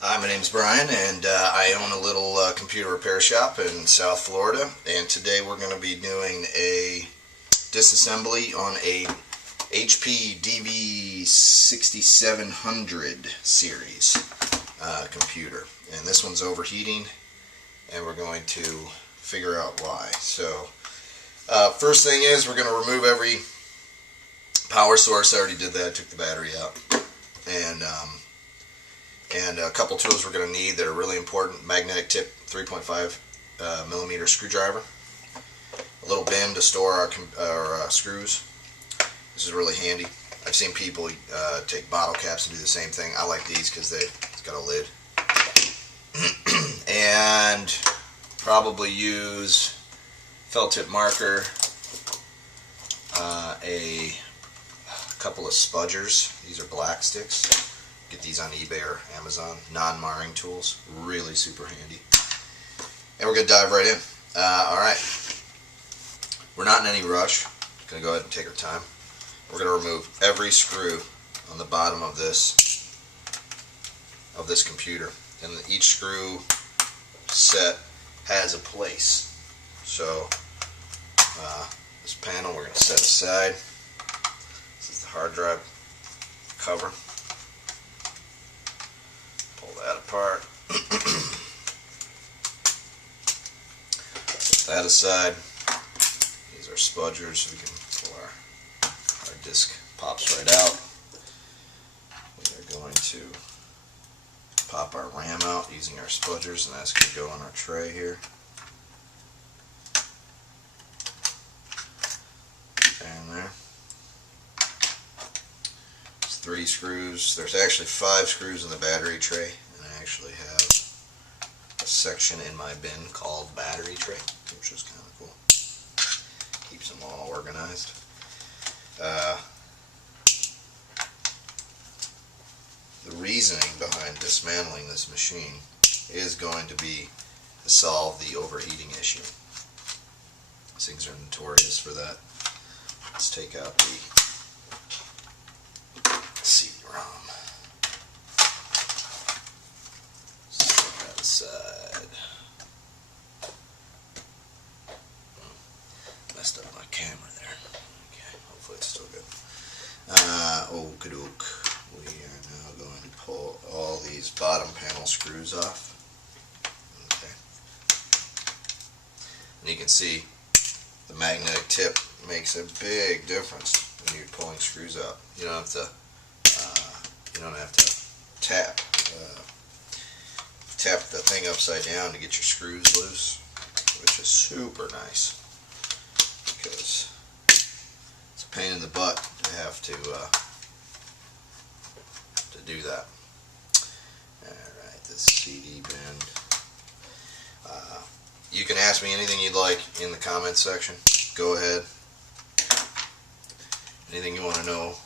Hi, my name's Brian, and I own a little computer repair shop in South Florida, and today we're going to be doing a disassembly on a HP DV6700 series computer, and this one's overheating, and we're going to figure out why. So first thing is we're going to remove every power source. I already did that, took the battery out, and a couple tools we're going to need that are really important: magnetic tip 3.5 millimeter screwdriver, a little bin to store our screws. This is really handy. I've seen people take bottle caps and do the same thing. I like these because it's got a lid. And probably use felt tip marker, a couple of spudgers. These are black sticks. Get these on eBay or Amazon. Non-marring tools. Really super handy. And we're going to dive right in. Alright. We're not in any rush. Going to go ahead and take our time. We're going to remove every screw on the bottom of this computer. And each screw set has a place. So this panel we're going to set aside. This is the hard drive cover. Pull that apart. Put that aside. These are spudgers, so we can pull our disc pops right out. We are going to pop our RAM out using our spudgers, and that's going to go on our tray here. And there. There's 3 screws. There's actually 5 screws in the battery tray, and I actually have a section in my bin called battery tray, which is kind of cool. Keeps them all organized. The reasoning behind dismantling this machine is going to be to solve the overheating issue. These things are notorious for that. Let's take out the CD-ROM. Set that aside. Messed up my camera there. Okay, hopefully it's still good. Okie-doke. We are now going to pull all these bottom panel screws off. Okay. And you can see the magnetic tip makes a big difference when you're pulling screws out. You don't have to tap the thing upside down to get your screws loose, which is super nice, because it's a pain in the butt to have to do that. Alright, this CD bin. You can ask me anything you'd like in the comments section. Go ahead. Anything you want to know,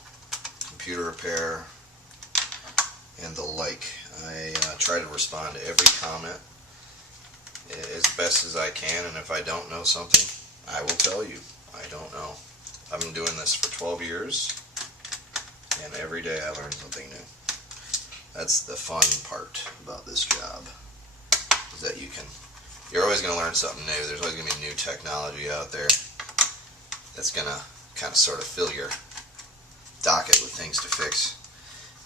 computer repair, and the like. I try to respond to every comment as best as I can, and if I don't know something, I will tell you. I don't know. I've been doing this for 12 years, and every day I learn something new. That's the fun part about this job, is that you're always going to learn something new. There's always going to be new technology out there that's going to kind of sort of fill your docket with things to fix.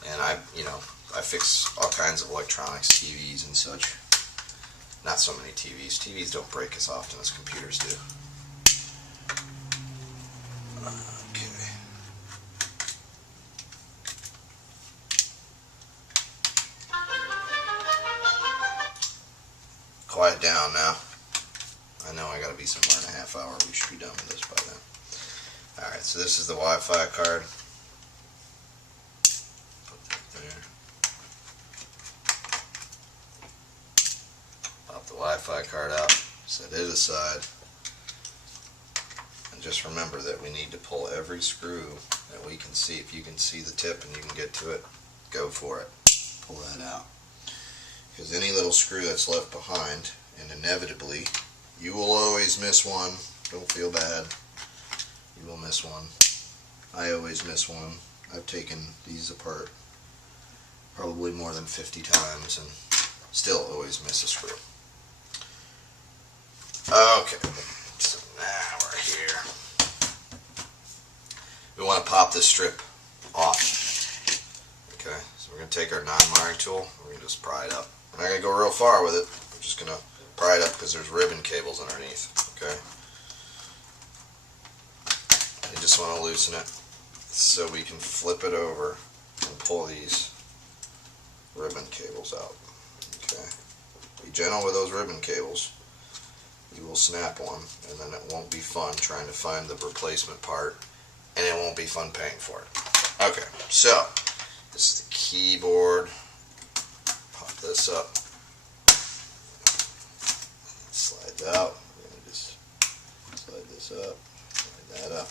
And I fix all kinds of electronics, TVs and such. Not so many TVs. TVs don't break as often as computers do. Okay. Quiet down now. I know I gotta be somewhere in a half hour. We should be done with this by then. Alright, so this is the Wi-Fi card. Put that there. Pop the Wi-Fi card out. Set it aside. And just remember that we need to pull every screw that we can see. If you can see the tip and you can get to it, go for it. Pull that out. Because any little screw that's left behind, and inevitably, you will always miss one. Don't feel bad. You will miss one. I always miss one. I've taken these apart probably more than 50 times, and still always miss a screw. Okay, so now we're here. We want to pop this strip off. Okay, so we're going to take our non-wiring tool, we're going to just pry it up. We're not going to go real far with it, we're just going to pry it up because there's ribbon cables underneath. Okay, you just want to loosen it so we can flip it over and pull these ribbon cables out. Okay, be gentle with those ribbon cables. You will snap one, and then it won't be fun trying to find the replacement part, and it won't be fun paying for it. Okay, so this is the keyboard. Pop this up. Slide out. We're going to just slide this up, slide that up,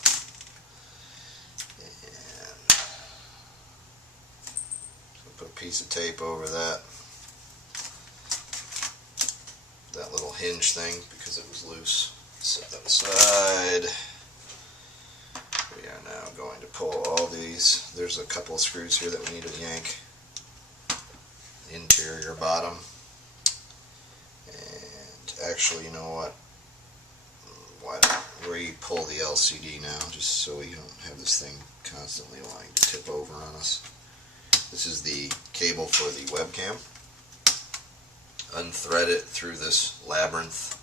and put a piece of tape over that little hinge thing because it was loose. Set that aside. We are now going to pull all these. There's a couple of screws here that we need to yank. The interior bottom. And actually, you know what? Why don't we pull the LCD now, just so we don't have this thing constantly wanting to tip over on us. This is the cable for the webcam. Unthread it through this labyrinth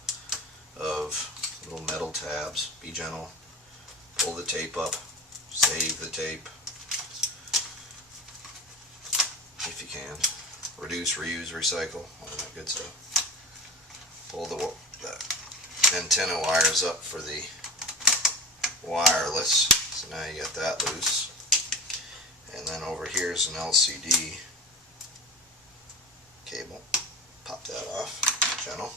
of little metal tabs. Be gentle. Pull the tape up. Save the tape if you can. Reduce, reuse, recycle, all that good stuff. Pull the antenna wires up for the wireless. So now you got that loose. And then over here is an LCD cable. Pop that off, gentle,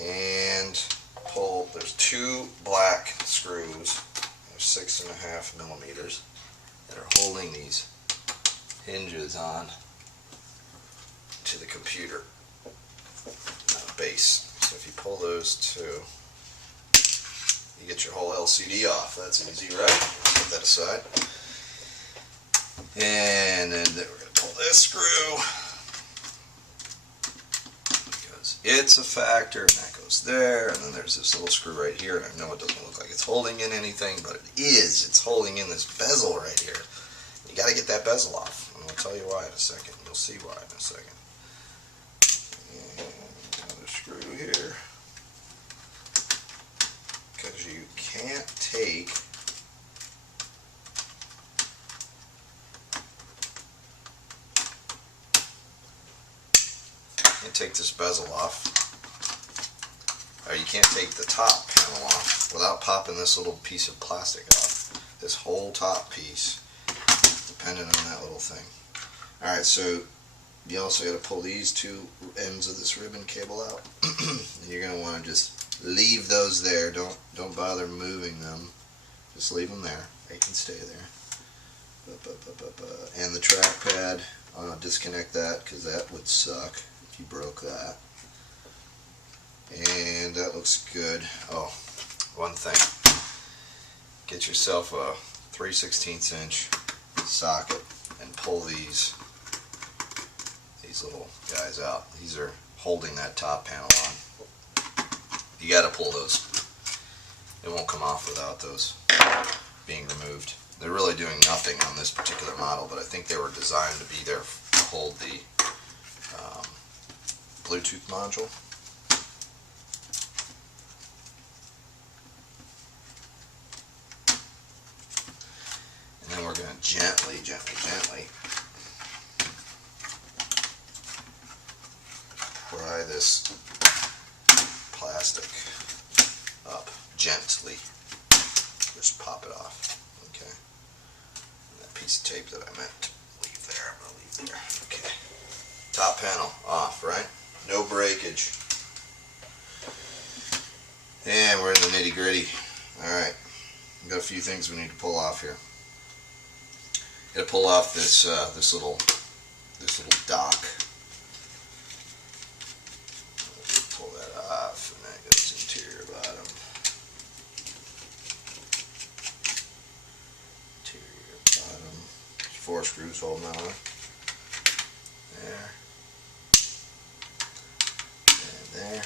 and pull. There's two black screws, they're 6.5 millimeters, that are holding these hinges on to the computer base. So if you pull those two, you get your whole LCD off. That's easy, right? Put that aside, and then we're going to pull this screw. It's a factor, and that goes there, and then there's this little screw right here, and I know it doesn't look like it's holding in anything, but it is. It's holding in this bezel right here. You got to get that bezel off, and I'll tell you why in a second. You'll see why in a second. And another screw here, because you can't take this bezel off, or you can't take the top panel off without popping this little piece of plastic off. This whole top piece, dependent on that little thing. Alright, so you also got to pull these two ends of this ribbon cable out. You're going to want to just leave those there. Don't bother moving them. Just leave them there. They can stay there. And the trackpad, disconnect that because that would suck if you broke that. And that looks good. Oh, one thing. Get yourself a 3/16 inch socket and pull these little guys out. These are holding that top panel on. You got to pull those. It won't come off without those being removed. They're really doing nothing on this particular model, but I think they were designed to be there to hold the Bluetooth module. And then we're going to gently pry this plastic up. Gently. Just pop it off. Okay. And that piece of tape that I meant to leave there, I'm going to leave there. Okay. Top panel off, right? No breakage. And we're in the nitty gritty. Alright. We've got a few things we need to pull off here. Got to pull off this this little dock. Pull that off, and that goes interior bottom. Interior bottom. There's 4 screws holding that on. There. And there.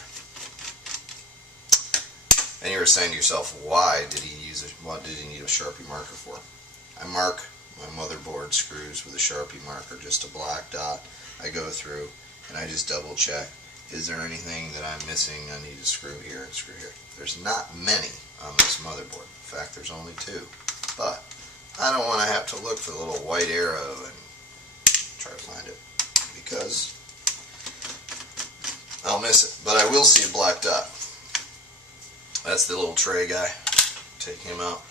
And you were saying to yourself, why did he need a Sharpie marker for? I mark my motherboard screws with a Sharpie marker, just a black dot. I go through and I just double check. Is there anything that I'm missing? I need to screw here and screw here. There's not many on this motherboard. In fact, there's only 2. But I don't want to have to look for the little white arrow and try to find it, because I'll miss it. But I will see a black dot. That's the little tray guy. Take him out.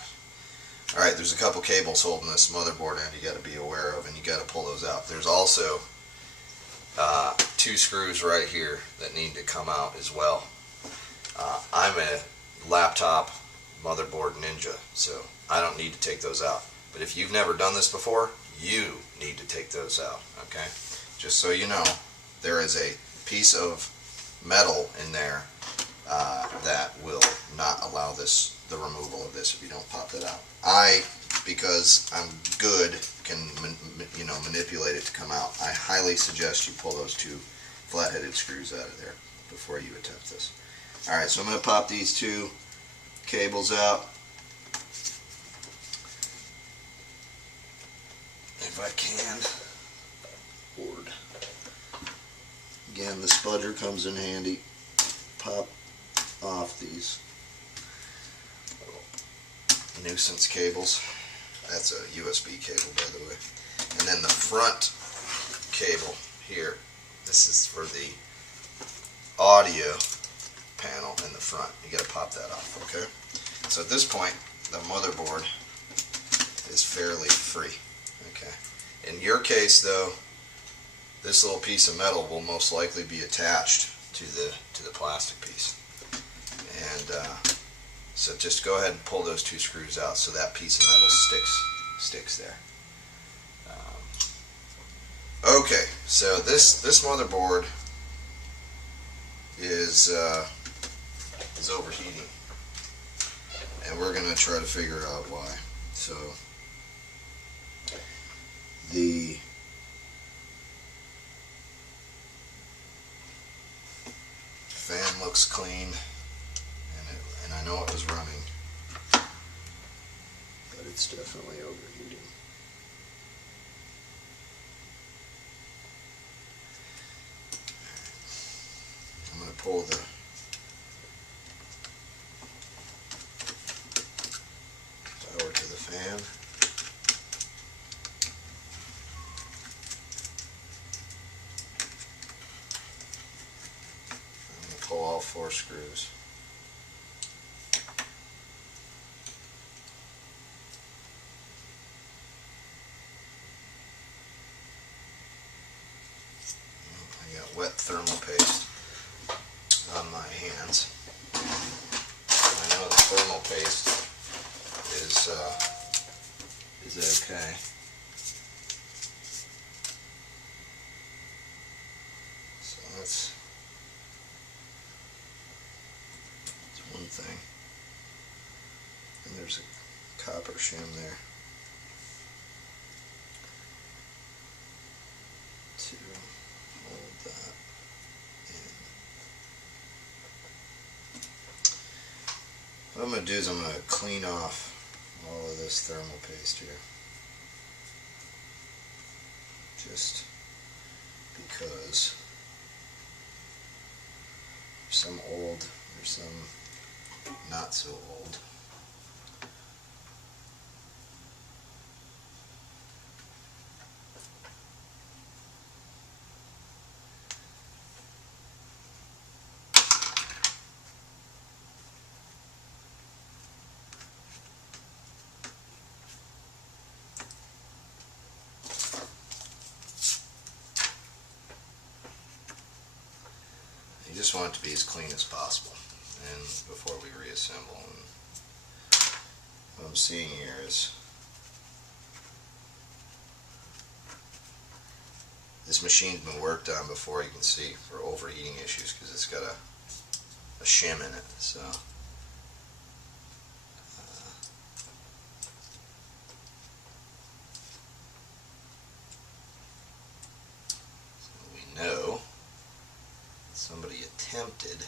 Alright, there's a couple cables holding this motherboard end you got to be aware of, and you got to pull those out. There's also 2 screws right here that need to come out as well. I'm a laptop motherboard ninja, so I don't need to take those out. But if you've never done this before, you need to take those out, okay? Just so you know, there is a piece of metal in there that will not allow the removal of this if you don't pop that out. Because I'm good, can manipulate it to come out. I highly suggest you pull those 2 flat-headed screws out of there before you attempt this. Alright, so I'm going to pop these 2 cables out. If I can. Board. Again, the spudger comes in handy. Pop off these nuisance cables. That's a USB cable, by the way. And then the front cable here, this is for the audio panel in the front. You got to pop that off, okay? So at this point, the motherboard is fairly free, okay? In your case, though, this little piece of metal will most likely be attached to the plastic piece. And so just go ahead and pull those 2 screws out so that piece of metal sticks there. Okay, so this motherboard is overheating, and we're going to try to figure out why. So the fan looks clean, and I know it was running, but it's definitely overheating. I'm going to pull the power to the fan. I'm going to pull all 4 screws. I got wet thermal paste on my hands. I know the thermal paste is okay. So that's one thing. And there's a copper shim there to hold that in. What I'm going to do is I'm going to clean off all of this thermal paste here, just because there's some old, there's some not so old. You just want it to be as clean as possible, and before we reassemble. And what I'm seeing here is this machine's been worked on before, you can see, for overheating issues, because it's got a shim in it. So attempted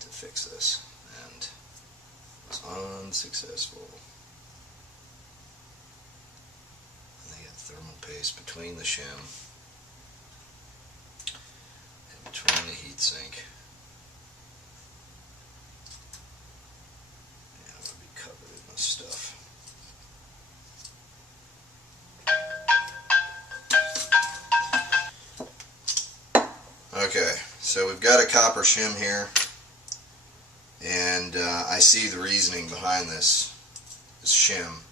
to fix this and was unsuccessful. And they got thermal paste between the shim and between the heatsink. And it would be covered in this stuff. Okay, so we've got a copper shim here, and I see the reasoning behind this shim.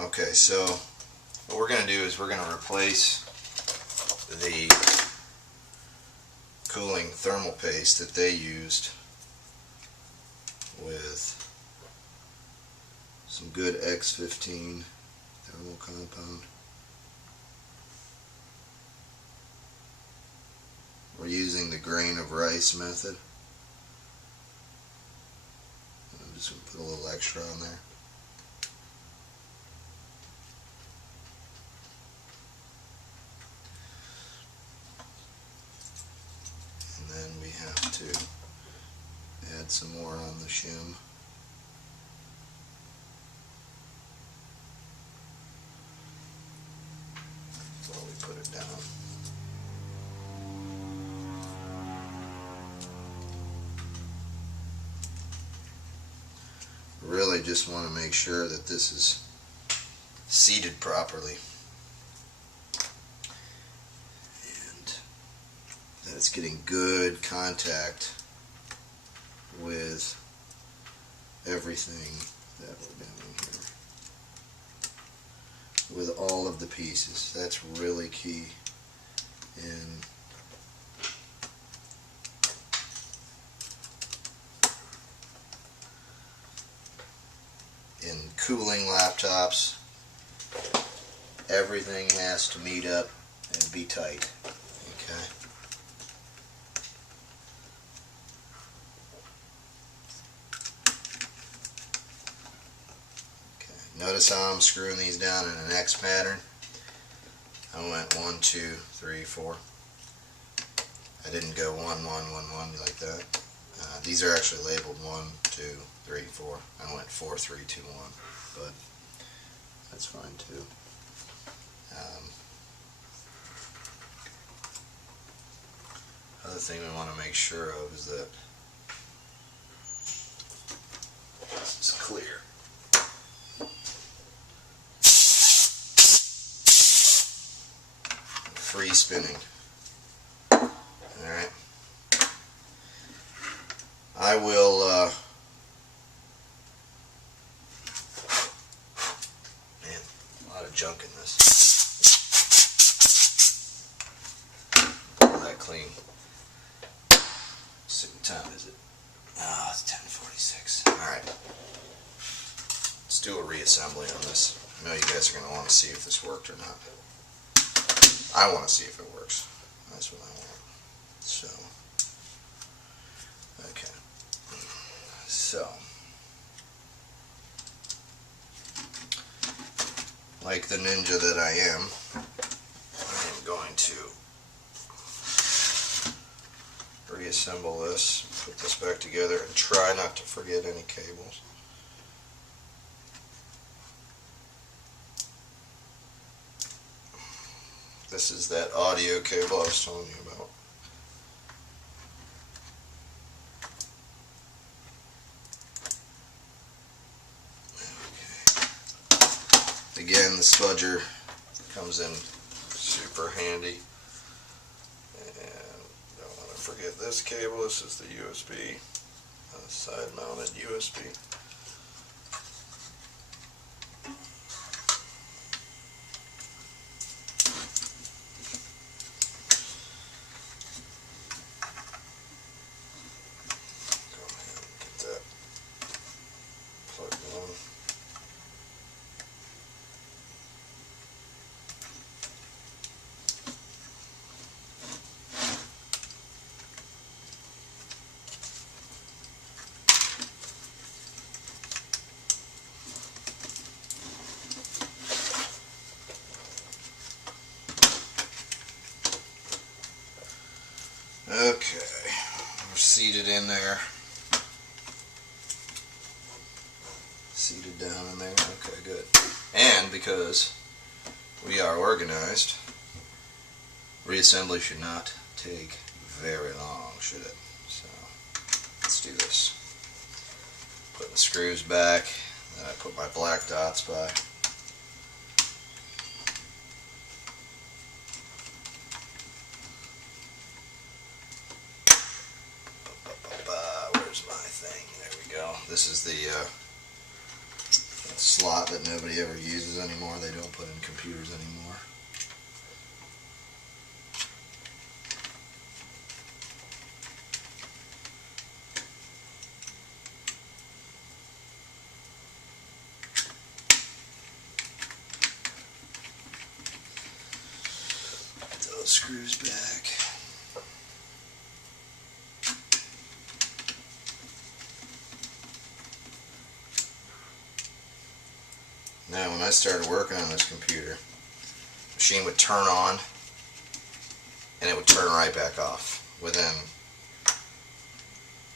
Okay, so what we're going to do is we're going to replace the cooling thermal paste that they used with some good X15 thermal compound. We're using the grain of rice method. I'm just going to put a little extra on there. And then we have to add some more on the shim. While we put it down. Really just want to make sure that this is seated properly and that it's getting good contact with everything that we're doing here, with all of the pieces. That's really key in cooling laptops. Everything has to meet up and be tight. Okay. Notice how I'm screwing these down in an X pattern. I went 1, 2, 3, 4. I didn't go 1, 1, 1, 1 like that. These are actually labeled 1, 2, 3, 4. I went 4, 3, 2, 1, but that's fine too. Other thing we want to make sure of is that this is clear. Free spinning. Alright. I will man, a lot of junk in this. Pull that clean. Let's see, what time is it? Oh, it's 10:46. Alright. Let's do a reassembly on this. I know you guys are going to want to see if this worked or not. I want to see if it works. That's what I want. So, okay. So, like the ninja that I am going to reassemble this, put this back together, and try not to forget any cables. This is that audio cable I was telling you about. Okay. Again, the spudger comes in super handy. And don't want to forget this cable. This is the USB, side mounted USB. Okay, we're seated in there. Seated down in there. Okay, good. And because we are organized, reassembly should not take very long, should it? So let's do this. Putting the screws back, then I put my black dots by. Where's my thing? There we go. This is the slot that nobody ever uses anymore. They don't put in computers anymore. Put those screws back. Now when I started working on this computer, the machine would turn on and it would turn right back off within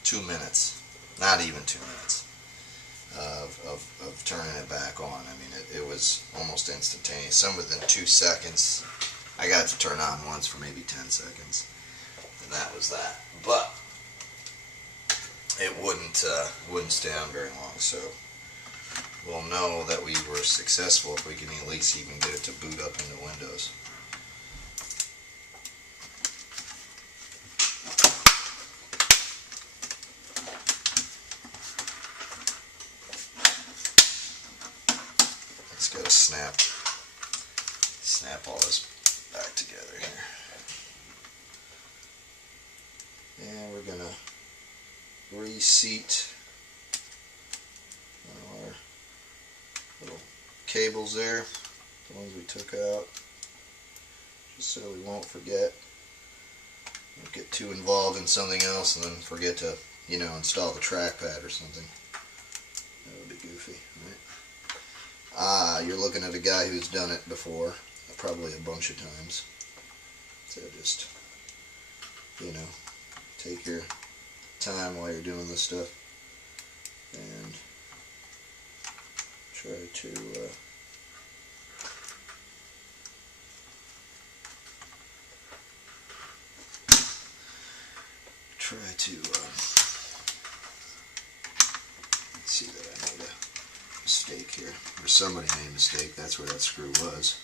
2 minutes, not even 2 minutes of turning it back on. I mean, it was almost instantaneous. Some within 2 seconds. I got it to turn on once for maybe 10 seconds, and that was that. But it wouldn't stay on very long, so we'll know that we were successful if we can at least even get it to boot up into Windows. It's got to snap all this back together here. And we're going to reseat our little cables there, the ones we took out, just so we won't forget. Don't get too involved in something else and then forget to, install the trackpad or something. That would be goofy, right? You're looking at a guy who's done it before, probably a bunch of times. So just, take your time while you're doing this stuff and try to see that I made a mistake here, or somebody made a mistake. That's where that screw was.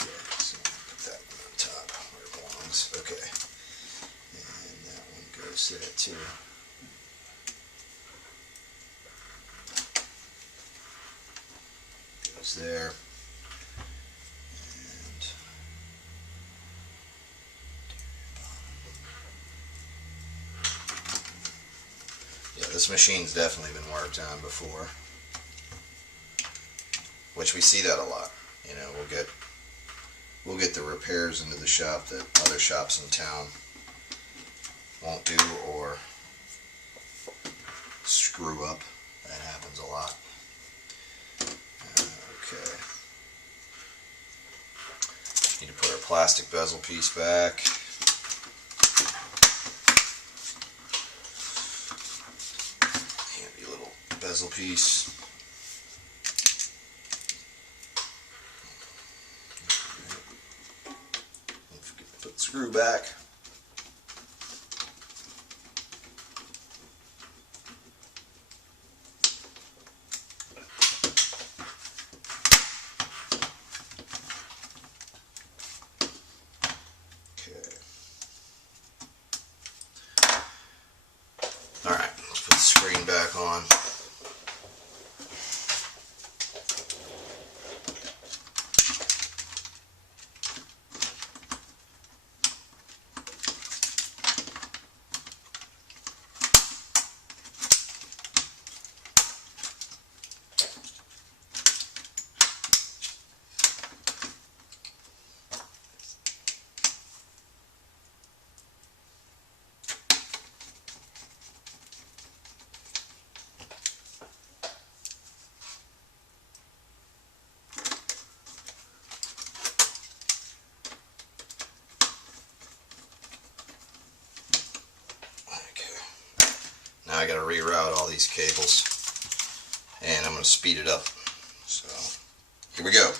Okay, so put that one on top where it belongs. Okay, and that one goes there too. Goes there, and yeah, this machine's definitely been worked on before, which we see that a lot. We'll get the repairs into the shop that other shops in town won't do or screw up. That happens a lot. Okay. Need to put our plastic bezel piece back. Handy little bezel piece. Don't forget to put the screw back. Alright, let's put the screen back on. I got to reroute all these cables, and I'm going to speed it up. So here we go.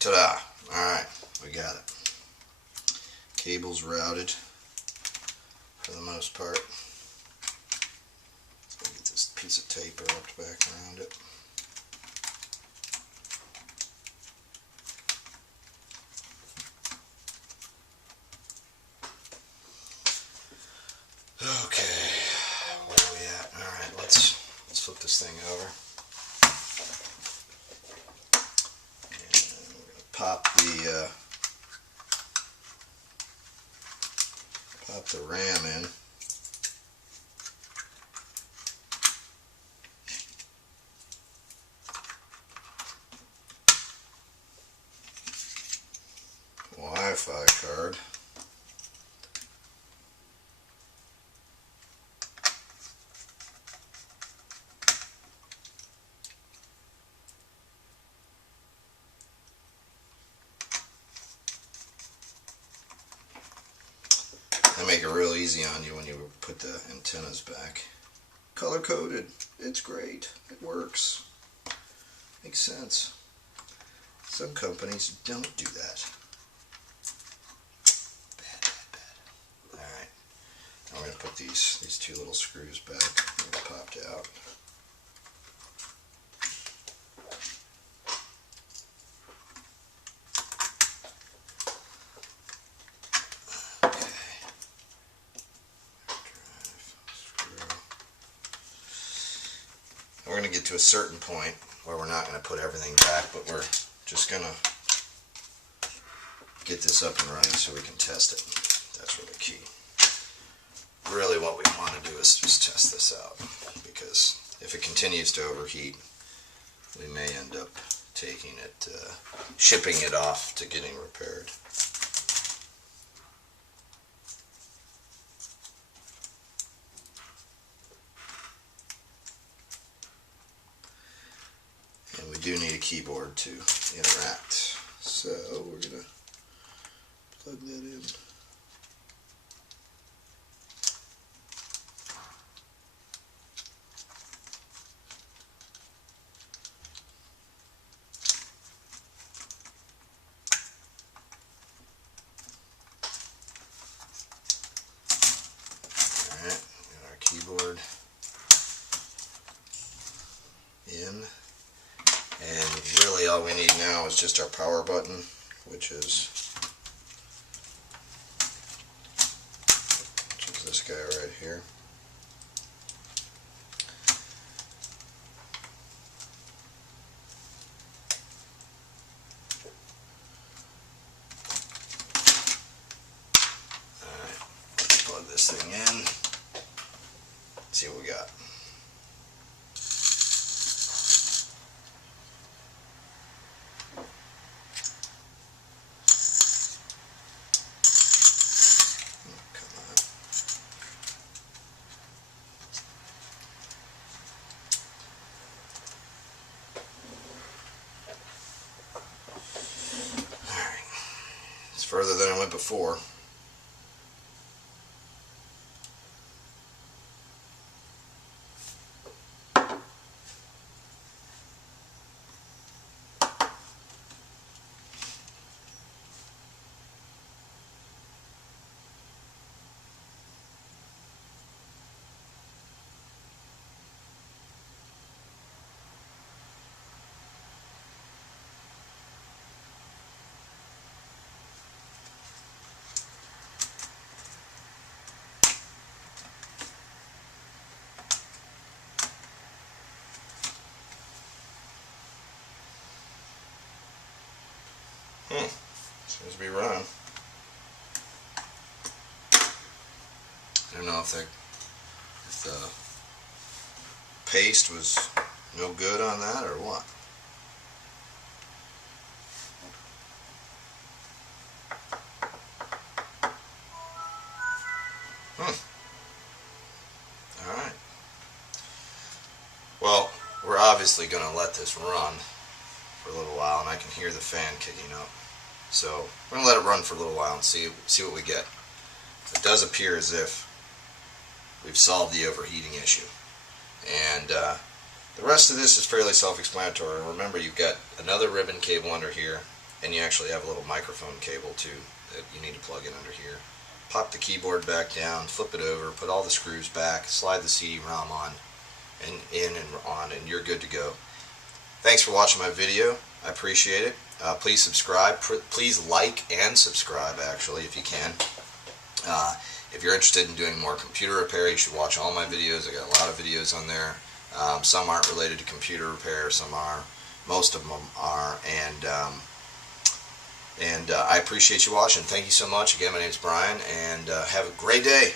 Ta-da! Alright, we got it. Cable's routed for the most part. Let's get this piece of tape wrapped back around it. Okay, where are we at? Alright, let's flip this thing over. Pop the RAM in. Wi-Fi card. They make it real easy on you when you put the antennas back. Color coded. It's great. It works. Makes sense. Some companies don't do that. Bad. Alright. I'm going to put these two little screws back. They popped out. We're going to get to a certain point where we're not going to put everything back, but we're just going to get this up and running so we can test it. That's really key. Really what we want to do is just test this out, because if it continues to overheat, we may end up taking it, shipping it off to getting repaired. And we do need a keyboard to interact. So we're going to plug that in. Alright, got our keyboard in. And really all we need now is just our power button, which is this guy right here. Alright, let's plug this thing in. further than I went before. Seems to be running. I don't know if the paste was no good on that or what. Alright. Well, we're obviously going to let this run for a little while, and I can hear the fan kicking up. So we're going to let it run for a little while and see what we get. It does appear as if we've solved the overheating issue. And the rest of this is fairly self-explanatory. Remember, you've got another ribbon cable under here, and you actually have a little microphone cable too that you need to plug in under here. Pop the keyboard back down, flip it over, put all the screws back, slide the CD-ROM on, and in and on, and you're good to go. Thanks for watching my video. I appreciate it. Please subscribe. Please like and subscribe, actually, if you can. If you're interested in doing more computer repair, you should watch all my videos. I got a lot of videos on there. Some aren't related to computer repair, some are. Most of them are. And I appreciate you watching. Thank you so much. Again, my name is Brian, and have a great day.